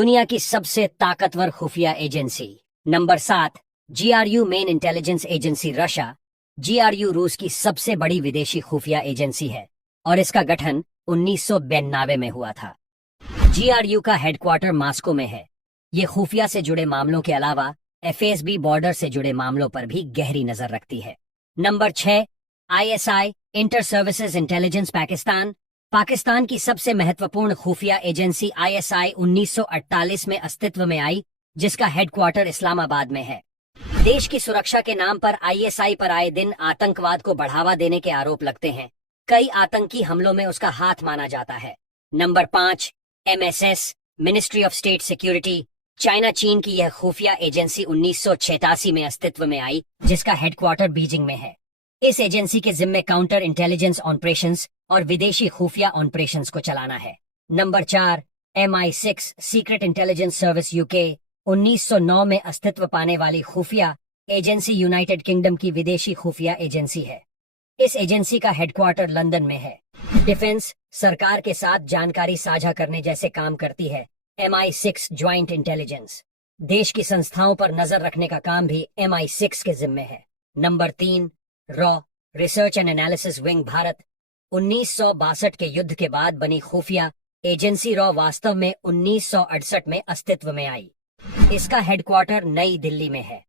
दुनिया की सबसे ताकतवर खुफिया agency. Number 7, GRU main intelligence agency Russia. GRU रूस की सबसे बड़ी विदेशी खुफिया एजेंसी है और इसका गठन 1992 में हुआ था। GRU का हेडक्वार्टर मॉस्को में है। ये खुफिया से जुड़े मामलों के अलावा FSB बॉर्डर से जुड़े मामलों पर भी गहरी नजर रखती है। Number 6, ISI inter services intelligence Pakistan. Pakistan की सबसे महत्वपूर्ण खुफिया एजेंसी ISI 1948 में अस्तित्व में आई, जिसका हेडक्वार्टर इस्लामाबाद में है। देश की सुरक्षा के नाम पर ISI पर आए दिन आतंकवाद को बढ़ावा देने के आरोप लगते हैं। कई आतंकी हमलों में उसका हाथ माना जाता है। Number 5, MSS ministry of state security. China चीन की यह खुफिया एजेंसी 1986 में अस्तित्व में आई, जिसका हेडक्वार्टर बीजिंग में है। इस एजेंसी के जिम्मे काउंटर इंटेलिजेंस ऑपरेशंस और विदेशी खुफिया ऑपरेशंस को चलाना है। Number 4, MI6 secret intelligence service UK। 1909 में अस्तित्व पाने वाली खुफिया एजेंसी यूनाइटेड किंगडम की विदेशी खुफिया एजेंसी है। इस एजेंसी का हेडक्वार्टर लंदन में है। डिफेंस, सरकार के साथ जानकारी साझा करने जैसे काम करती है। MI6 ज्वाइंट इंटेलिजेंस देश की संस्थाओं पर नजर रखने का काम भी MI6 के जिम्मे है। Number 3, raw research and analysis wing Bharat. 1962 के युद्ध के बाद बनी खुफिया एजेंसी रॉ वास्तव में 1968 में अस्तित्व में आई। इसका हेडक्वार्टर नई दिल्ली में है।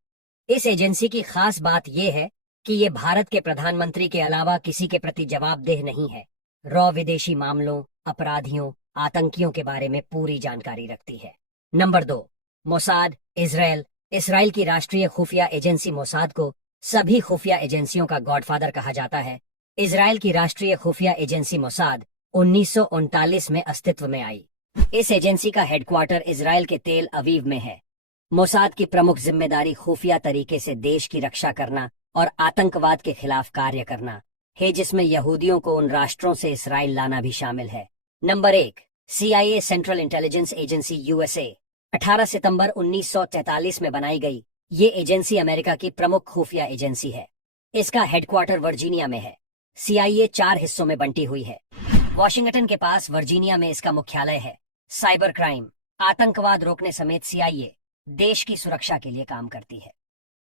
इस एजेंसी की खास बात यह है कि ये भारत के प्रधानमंत्री के अलावा किसी के प्रति जवाबदेह नहीं है। रॉ विदेशी मामलों, अपराधियों, आतंकियों के बारे में पूरी जानकारी रखती है। Number 2, Mossad Israel. इसराइल की राष्ट्रीय खुफिया एजेंसी मोसाद को सभी खुफिया एजेंसियों का गॉडफादर कहा जाता है। इजराइल की राष्ट्रीय खुफिया एजेंसी मोसाद 1939 में अस्तित्व में आई। इस एजेंसी का हेडक्वार्टर इजराइल के तेल अवीव में है। मोसाद की प्रमुख जिम्मेदारी खुफिया तरीके से देश की रक्षा करना और आतंकवाद के खिलाफ कार्य करना है, जिसमें यहूदियों को उन राष्ट्रों से इसराइल लाना भी शामिल है। Number 1, CIA central intelligence agency USA। 18 सितंबर 1943 में बनाई गई, ये एजेंसी अमेरिका की प्रमुख खुफिया एजेंसी है। इसका हेडक्वार्टर वर्जीनिया में है। CIA 4 हिस्सों में बंटी हुई है। वॉशिंगटन के पास वर्जीनिया में इसका मुख्यालय है। साइबर क्राइम, आतंकवाद रोकने समेत CIA देश की सुरक्षा के लिए काम करती है।